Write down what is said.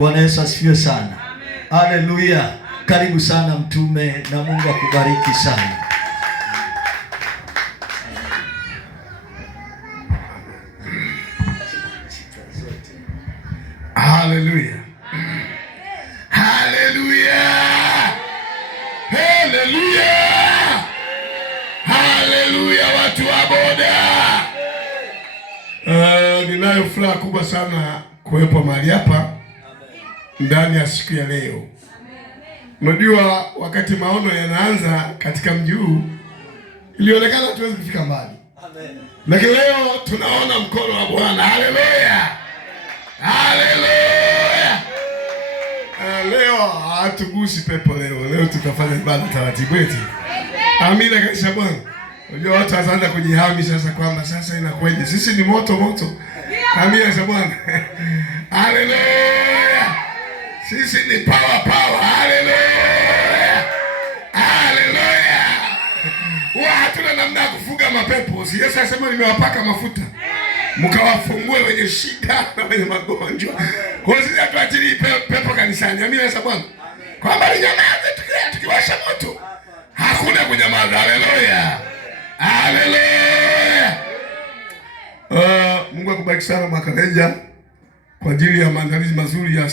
Bwana Yesu asifiwe sana. Haleluya. Karibu sana mtume, na Mungu akubariki sana. Haleluya. Haleluya. Haleluya. Haleluya, watu wa boda. Ninayo furaha kubwa sana kuwepo mahali hapa ndani ya siku ya leo. Unajua, wakati maono yanaanza katika mji huu ilionekana hatuwezi kufika mbali. Lakini leo tunaona mkono wa Bwana. Haleluya. Haleluya. Leo hatugusi pepo leo. Leo tutafanya ibada taratibu eti. Amina kabisa Bwana. Unajua watu wanaanza kujihami sasa kwamba sasa inakuwaje? Sisi ni moto moto. Amina kabisa Bwana. Haleluya. Sisi ni power. Haleluya. Haleluya. Hatuna namna ya kufuga mapepo. Si Yesu alisema nimewapaka mafuta mkawafungue wenye shida na wenye magonjwa. Kwa hiyo sisi hatuachili pepo kanisani. Amina kabisa Bwana. Kwamba nyamaze tukiwasha moto. Hakuna kunyamaza. Haleluya. Haleluya. Mungu akubariki sana Mwakareja kwa ajili ya maandalizi mazuri ya